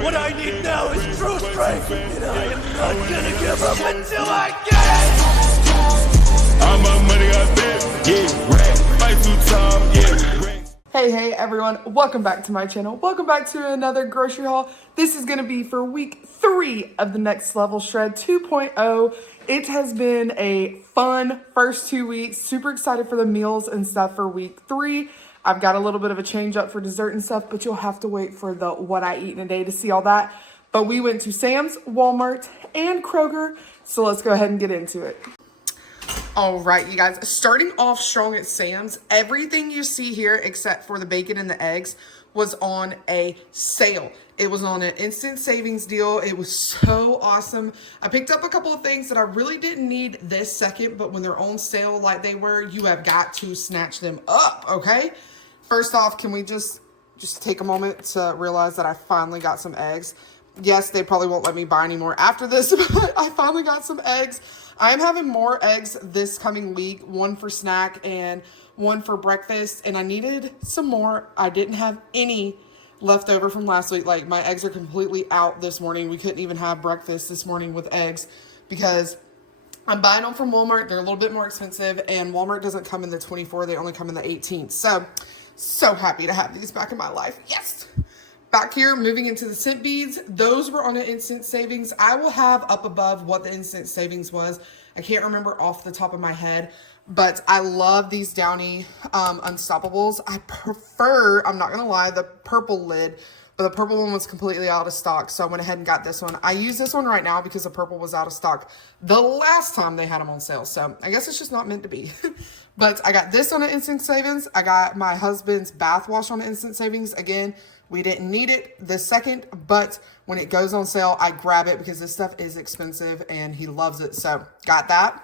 What I need now is true strength, and I am not gonna give up until I get it! All my money I bet, yeah, rack, fight too tall, yeah. Hey everyone, welcome back to my channel. Welcome back to another grocery haul. This is gonna be for week 3 of the Next Level Shred 2.0. It has been a fun first 2 weeks. Super excited for the meals and stuff for week 3. I've got a little bit of a change up for dessert and stuff, but you'll have to wait for the what I eat in a day to see all that. But we went to Sam's, Walmart, and Kroger. So let's go ahead and get into it. All right, you guys, starting off strong at Sam's, everything you see here except for the bacon and the eggs was on a sale. It was on an instant savings deal. It was so awesome. I picked up a couple of things that I really didn't need this second, but when they're on sale like they were, you have got to snatch them up, okay? First off, can we just take a moment to realize that I finally got some eggs? Yes, they probably won't let me buy any more after this, but I finally got some eggs. I am having more eggs this coming week, one for snack and one for breakfast, and I needed some more. I didn't have any left over from last week. Like, my eggs are completely out this morning. We couldn't even have breakfast this morning with eggs because I'm buying them from Walmart. They're a little bit more expensive, and Walmart doesn't come in the 24. They only come in the 18. So happy to have these back in my life. Yes! Back here, moving into the scent beads, those were on an instant savings. I will have up above what the instant savings was. I can't remember off the top of my head, but I love these Downy Unstoppables. I prefer, I'm not going to lie, the purple lid, but the purple one was completely out of stock, so I went ahead and got this one. I use this one right now because the purple was out of stock the last time they had them on sale, so I guess it's just not meant to be. But I got this on an instant savings. I got my husband's bath wash on an instant savings. Again, we didn't need it this second, but when it goes on sale, I grab it because this stuff is expensive and he loves it. So got that.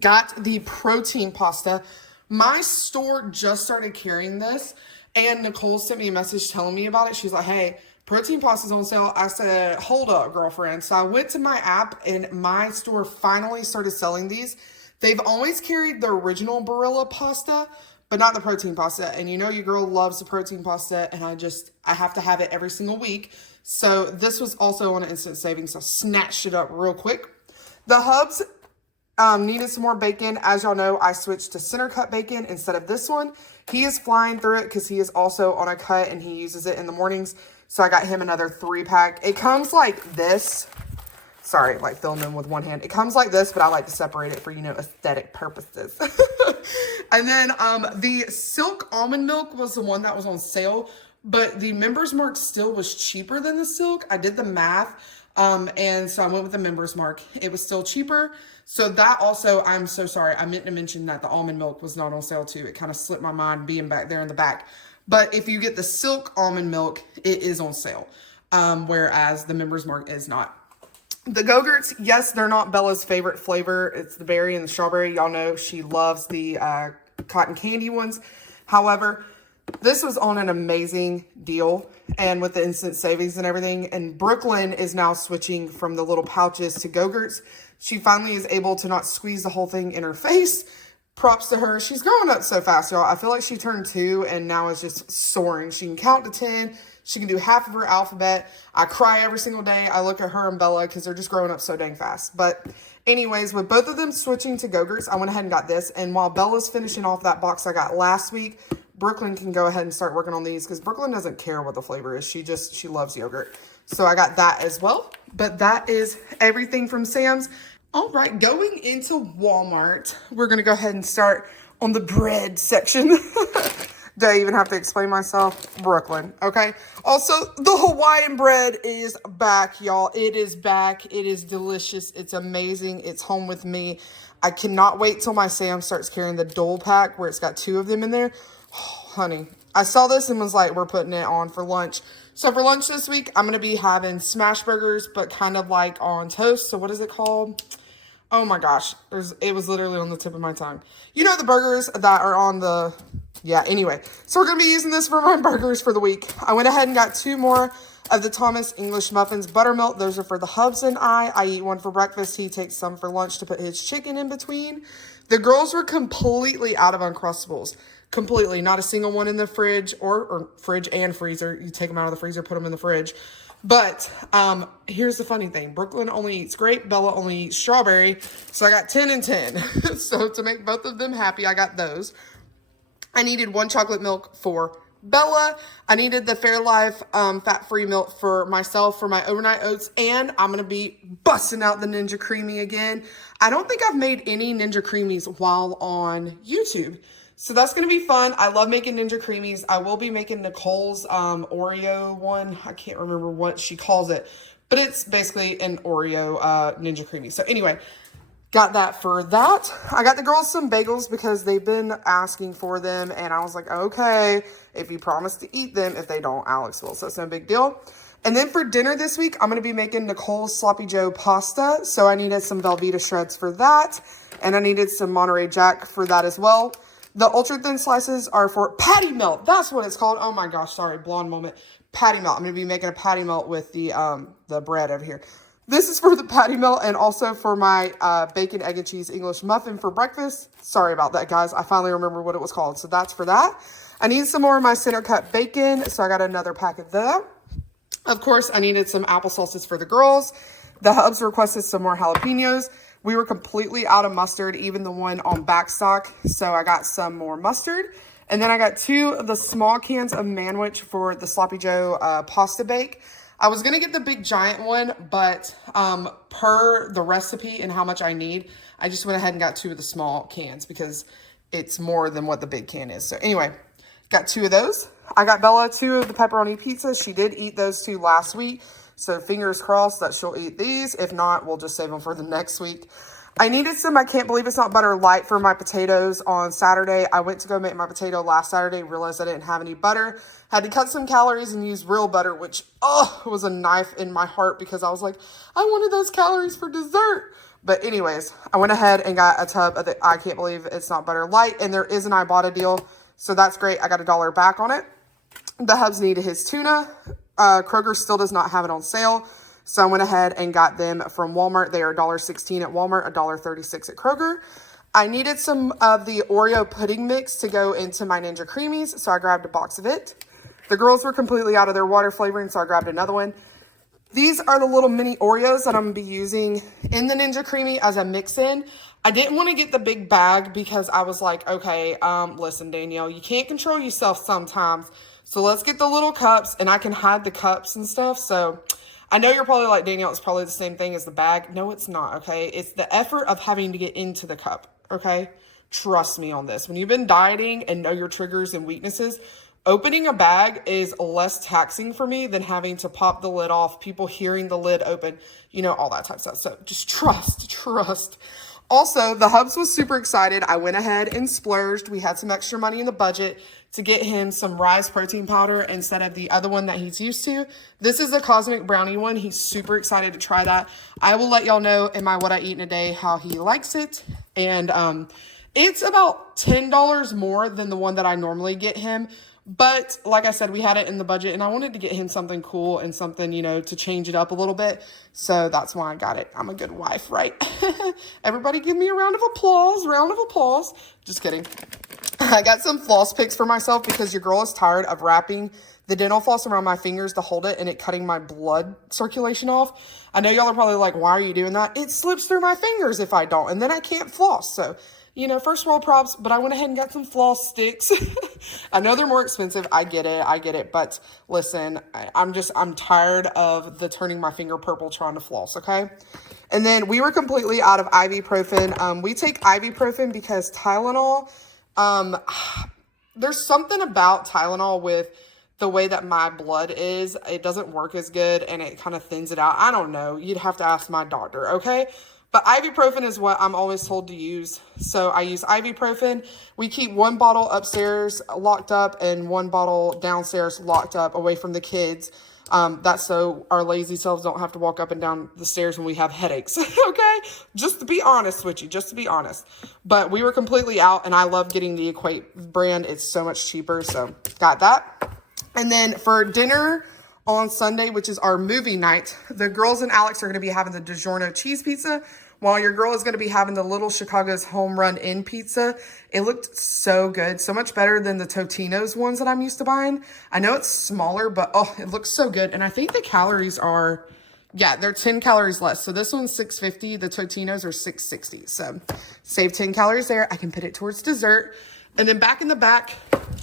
Got the protein pasta. My store just started carrying this, and Nicole sent me a message telling me about it. She's like, hey, protein pasta's on sale. I said, hold up, girlfriend. So I went to my app, and my store finally started selling these. They've always carried the original Barilla pasta, but not the protein pasta. And you know your girl loves the protein pasta, and I have to have it every single week. So this was also on an instant savings, so I snatched it up real quick. The Hubs needed some more bacon. As y'all know, I switched to center cut bacon instead of this one. He is flying through it because he is also on a cut, and he uses it in the mornings. So I got him another 3-pack. It comes like this. Sorry, like filming with one hand. It comes like this, but I like to separate it for, aesthetic purposes. And then the Silk Almond Milk was the one that was on sale, but the Members Mark still was cheaper than the Silk. I did the math, and so I went with the Members Mark. It was still cheaper. So that also, I'm so sorry. I meant to mention that the almond milk was not on sale too. It kind of slipped my mind being back there in the back. But if you get the Silk Almond Milk, it is on sale, whereas the Members Mark is not. The Go-Gurts, yes, they're not Bella's favorite flavor. It's the berry and the strawberry. Y'all know she loves the cotton candy ones. However, this was on an amazing deal, and with the instant savings and everything. And Brooklyn is now switching from the little pouches to Go-Gurts. She finally is able to not squeeze the whole thing in her face. Props to her. She's growing up so fast, y'all. I feel like she turned 2 and now is just soaring. She can count to 10. She can do half of her alphabet. I cry every single day. I look at her and Bella because they're just growing up so dang fast. But anyways, with both of them switching to Go-Gurts, I went ahead and got this. And while Bella's finishing off that box I got last week, Brooklyn can go ahead and start working on these because Brooklyn doesn't care what the flavor is. She loves yogurt. So I got that as well. But that is everything from Sam's. All right, going into Walmart, we're going to go ahead and start on the bread section. Do I even have to explain myself? Brooklyn, okay? Also, the Hawaiian bread is back, y'all. It is back. It is delicious. It's amazing. It's home with me. I cannot wait till my Sam starts carrying the Dole pack where it's got 2 of them in there. Oh, honey, I saw this and was like, we're putting it on for lunch. So for lunch this week, I'm going to be having smash burgers, but kind of like on toast. So what is it called? Oh my gosh, it was literally on the tip of my tongue. You know the burgers that are on the... Yeah, anyway, so we're going to be using this for my burgers for the week. I went ahead and got 2 more of the Thomas English Muffins Buttermilk. Those are for the Hubs and I eat one for breakfast. He takes some for lunch to put his chicken in between. The girls were completely out of Uncrustables. Completely. Not a single one in the fridge or fridge and freezer. You take them out of the freezer, put them in the fridge. But here's the funny thing. Brooklyn only eats grape. Bella only eats strawberry. So I got 10 and 10. So to make both of them happy, I got those. I needed 1 chocolate milk for Bella. I needed the Fairlife fat-free milk for myself for my overnight oats. And I'm going to be busting out the Ninja Creamy again. I don't think I've made any Ninja Creamies while on YouTube. So that's going to be fun. I love making Ninja Creamies. I will be making Nicole's Oreo one. I can't remember what she calls it. But it's basically an Oreo Ninja Creamy. So anyway, got that for that. I got the girls some bagels because they've been asking for them. And I was like, okay, if you promise to eat them. If they don't, Alex will. So it's no big deal. And then for dinner this week, I'm going to be making Nicole's Sloppy Joe pasta. So I needed some Velveeta shreds for that. And I needed some Monterey Jack for that as well. The ultra thin slices are for patty melt. That's what it's called. Oh my gosh, sorry, blonde moment. Patty melt. I'm going to be making a patty melt with the bread over here. This is for the patty melt and also for my bacon, egg, and cheese English muffin for breakfast. Sorry about that, guys. I finally remember what it was called. So that's for that. I need some more of my center cut bacon. So I got another pack of that. Of course, I needed some applesauces for the girls. The hubs requested some more jalapenos. We were completely out of mustard, even the one on back stock. So I got some more mustard. And then I got 2 of the small cans of Manwich for the Sloppy Joe pasta bake. I was going to get the big giant one, but per the recipe and how much I need, I just went ahead and got 2 of the small cans because it's more than what the big can is. So anyway, got 2 of those. I got Bella 2 of the pepperoni pizzas. She did eat those 2 last week. So fingers crossed that she'll eat these. If not, we'll just save them for the next week. I needed some I Can't Believe It's Not Butter Light for my potatoes on Saturday. I went to go make my potato last Saturday, realized I didn't have any butter. Had to cut some calories and use real butter, which, was a knife in my heart because I was like, I wanted those calories for dessert. But anyways, I went ahead and got a tub of the I Can't Believe It's Not Butter Light, and there is an Ibotta deal. So that's great. I got $1 back on it. The hubs needed his tuna. Kroger still does not have it on sale. So I went ahead and got them from Walmart. They are $1.16 at Walmart, $1.36 at Kroger. I needed some of the Oreo pudding mix to go into my Ninja Creamies, so I grabbed a box of it. The girls were completely out of their water flavoring, so I grabbed another one. These are the little mini Oreos that I'm going to be using in the Ninja Creamy as a mix-in. I didn't want to get the big bag because I was like, okay, listen, Danielle, you can't control yourself sometimes. So let's get the little cups, and I can hide the cups and stuff. So I know you're probably like, Danielle, it's probably the same thing as the bag. No, it's not, okay? It's the effort of having to get into the cup, okay? Trust me on this. When you've been dieting and know your triggers and weaknesses, opening a bag is less taxing for me than having to pop the lid off, people hearing the lid open, all that type of stuff. So just trust. Also, the hubs was super excited. I went ahead and splurged. We had some extra money in the budget to get him some Rise protein powder instead of the other one that he's used to. This is the Cosmic Brownie one. He's super excited to try that. I will let y'all know in my What I Eat in a Day how he likes it. And it's about $10 more than the one that I normally get him. But like I said, we had it in the budget and I wanted to get him something cool and something, to change it up a little bit. So that's why I got it. I'm a good wife, right? Everybody give me a round of applause. Just kidding. I got some floss picks for myself because your girl is tired of wrapping the dental floss around my fingers to hold it and it cutting my blood circulation off. I know y'all are probably like, why are you doing that? It slips through my fingers if I don't, and then I can't floss. So, first world props, but I went ahead and got some floss sticks. I know they're more expensive. I get it. But listen, I'm tired of the turning my finger purple trying to floss, okay? And then we were completely out of ibuprofen. We take ibuprofen because Tylenol, there's something about Tylenol with the way that my blood is. It doesn't work as good and it kind of thins it out. I don't know. You'd have to ask my doctor, okay? But ibuprofen is what I'm always told to use. So I use ibuprofen. We keep one bottle upstairs locked up and one bottle downstairs locked up away from the kids. That's so our lazy selves don't have to walk up and down the stairs when we have headaches, okay? Just to be honest with you, But we were completely out, and I love getting the Equate brand. It's so much cheaper, so got that. And then for dinner on Sunday, which is our movie night, the girls and Alex are going to be having the DiGiorno cheese pizza, while your girl is going to be having the Little Chicago's Home Run In pizza, it looked so good. So much better than the Totino's ones that I'm used to buying. I know it's smaller, but oh, it looks so good. And I think the calories are, yeah, they're 10 calories less. So this one's 650. The Totino's are 660. So save 10 calories there. I can put it towards dessert. And then back in the back,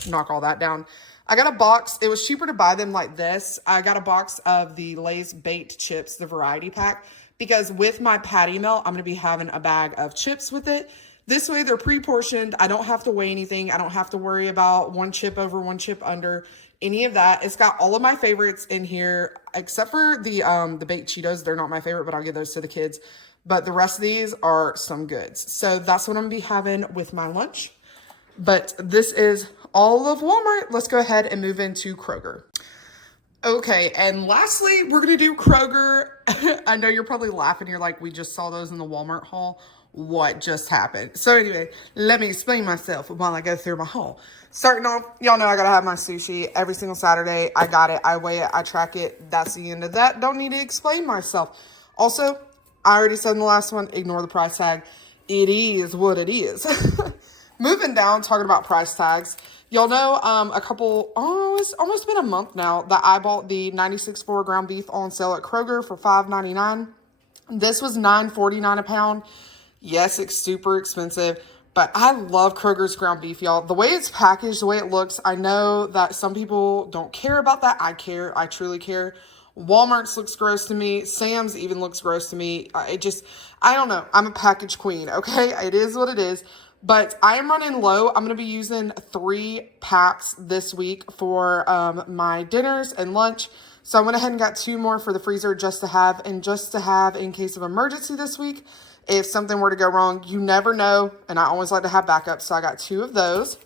knock all that down. I got a box. It was cheaper to buy them like this. I got a box of the Lay's baked chips, the variety pack, because with my patty melt, I'm going to be having a bag of chips with it. This way they're pre-portioned. I don't have to weigh anything. I don't have to worry about one chip over, one chip under, any of that. It's got all of my favorites in here, except for the baked Cheetos. They're not my favorite, but I'll give those to the kids. But the rest of these are some goods. So that's what I'm going to be having with my lunch. But this is all of Walmart. Let's go ahead and move into Kroger. Okay, and lastly, we're going to do Kroger. I know you're probably laughing. You're like, we just saw those in the Walmart haul. What just happened? So anyway, let me explain myself while I go through my haul. Starting off, y'all know I got to have my sushi every single Saturday. I got it. I weigh it. I track it. That's the end of that. Don't need to explain myself. Also, I already said in the last one, ignore the price tag. It is what it is. Moving down, talking about price tags. Y'all know it's almost been a month now that I bought the 96.4 ground beef on sale at Kroger for $5.99. This was $9.49 a pound. Yes, it's super expensive, but I love Kroger's ground beef, y'all. The way it's packaged, the way it looks, I know that some people don't care about that. I care. I truly care. Walmart's looks gross to me. Sam's even looks gross to me. I don't know. I'm a package queen, okay? It is what it is. But I am running low. I'm going to be using 3 packs this week for my dinners and lunch. So I went ahead and got 2 more for the freezer just to have in case of emergency this week. If something were to go wrong, you never know. And I always like to have backups. So I got 2 of those.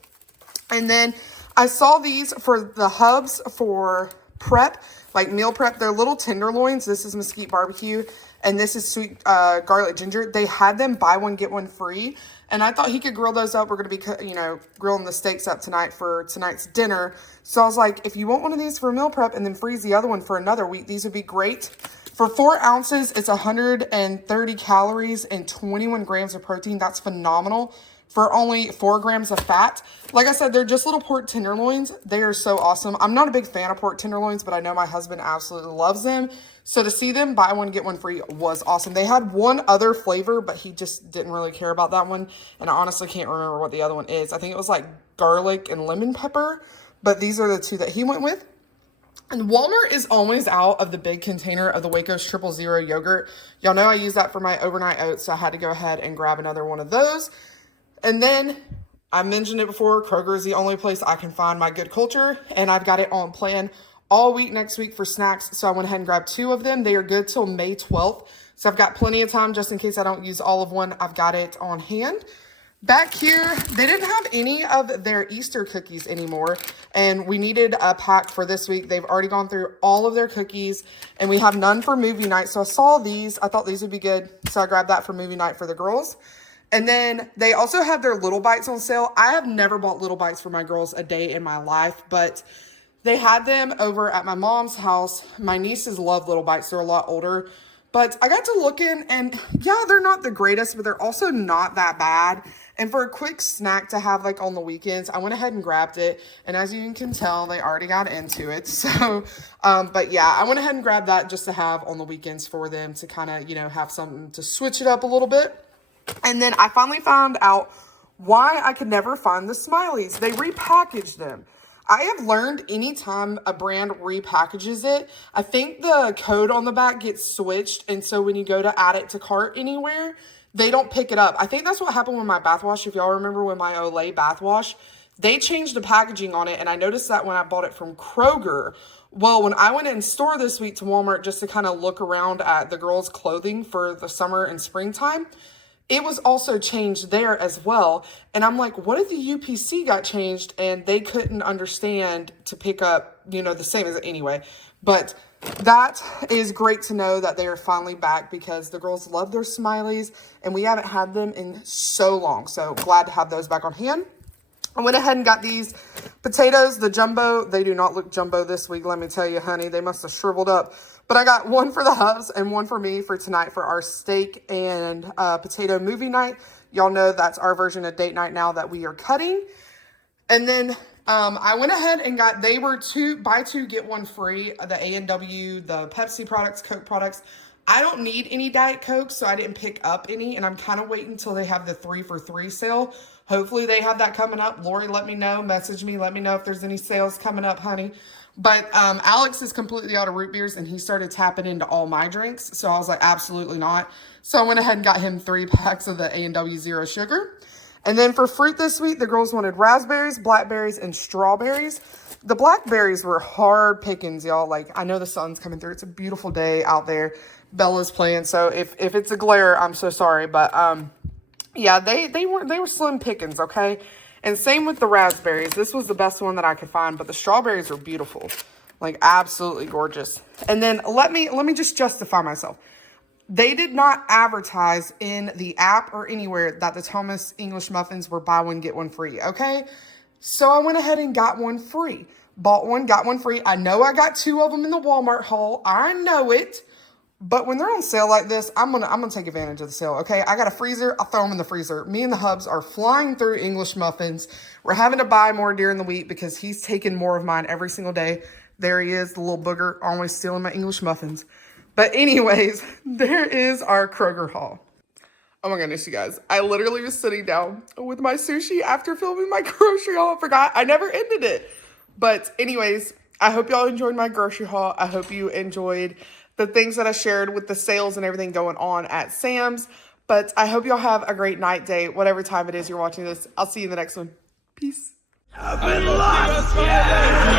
And then I saw these for the hubs for prep, like meal prep. They're little tenderloins. This is mesquite barbecue. And this is sweet garlic ginger. They had them buy one, get one free. And I thought he could grill those up. We're going to be, grilling the steaks up tonight for tonight's dinner. So I was like, if you want one of these for meal prep and then freeze the other one for another week, these would be great. For 4 ounces, it's 130 calories and 21 grams of protein. That's phenomenal for only 4 grams of fat. Like I said, they're just little pork tenderloins. They are so awesome. I'm not a big fan of pork tenderloins, but I know my husband absolutely loves them. So to see them buy one, get one free was awesome. They had one other flavor, but he just didn't really care about that one. And I honestly can't remember what the other one is. I think it was like garlic and lemon pepper, but these are the 2 that he went with. And Walmart is always out of the big container of the Waco's 000 yogurt. Y'all know I use that for my overnight oats, so I had to go ahead and grab another one of those. And then I mentioned it before, Kroger is the only place I can find my good culture, and I've got it on plan all week next week for snacks. So I went ahead and grabbed 2 of them. They are good till May 12th. So I've got plenty of time just in case I don't use all of one. I've got it on hand. Back here, they didn't have any of their Easter cookies anymore, and we needed a pack for this week. They've already gone through all of their cookies, and we have none for movie night. So I saw these. I thought these would be good, so I grabbed that for movie night for the girls. And then they also have their Little Bites on sale. I have never bought Little Bites for my girls a day in my life, but they had them over at my mom's house. My nieces love Little Bites. They're a lot older. But I got to looking, and yeah, they're not the greatest, but they're also not that bad. And for a quick snack to have like on the weekends, I went ahead and grabbed it. And as you can tell, they already got into it. So, but yeah, I went ahead and grabbed that just to have on the weekends for them to kind of, have something to switch it up a little bit. And then I finally found out why I could never find the Smileys. They repackaged them. I have learned anytime a brand repackages it, I think the code on the back gets switched. And so when you go to add it to cart anywhere, they don't pick it up. I think that's what happened with my bath wash. If y'all remember with my Olay bath wash, they changed the packaging on it. And I noticed that when I bought it from Kroger. Well, when I went in store this week to Walmart just to kind of look around at the girls' clothing for the summer and springtime, it was also changed there as well. And I'm like, what if the UPC got changed and they couldn't understand to pick up, the same as anyway. But that is great to know that they are finally back because the girls love their Smileys and we haven't had them in so long. So glad to have those back on hand. I went ahead and got these potatoes, the jumbo. They do not look jumbo this week, let me tell you, honey. They must have shriveled up. But I got one for the hubs and one for me for tonight for our steak and potato movie night. Y'all know that's our version of date night now that we are cutting. And then I went ahead and got, they were buy two, get one free. The A&W, the Pepsi products, Coke products. I don't need any Diet Coke, so I didn't pick up any. And I'm kind of waiting until they have the 3 for $3 sale. Hopefully they have that coming up. Lori, let me know. Message me. Let me know if there's any sales coming up, honey. But Alex is completely out of root beers, and he started tapping into all my drinks. So I was like, absolutely not. So I went ahead and got him 3 packs of the A&W Zero Sugar. And then for fruit this week, the girls wanted raspberries, blackberries, and strawberries. The blackberries were hard pickings, y'all. Like, I know the sun's coming through. It's a beautiful day out there. Bella's playing. So if it's a glare, I'm so sorry. But yeah, they were slim pickings, okay? And same with the raspberries. This was the best one that I could find, but the strawberries are beautiful. Like, absolutely gorgeous. And then let me just justify myself. They did not advertise in the app or anywhere that the Thomas English muffins were buy one, get one free, okay? So I went ahead and got one free. Bought one, got one free. I know I got 2 of them in the Walmart haul. I know it. But when they're on sale like this, I'm gonna take advantage of the sale, okay? I got a freezer. I'll throw them in the freezer. Me and the hubs are flying through English muffins. We're having to buy more during the week because he's taking more of mine every single day. There he is, the little booger, always stealing my English muffins. But anyways, there is our Kroger haul. Oh my goodness, you guys. I literally was sitting down with my sushi after filming my grocery haul. I forgot. I never ended it. But anyways, I hope y'all enjoyed my grocery haul. I hope you enjoyed the things that I shared with the sales and everything going on at Sam's. But I hope y'all have a great night, day, whatever time it is you're watching this. I'll see you in the next one. Peace. I've been locked, yeah.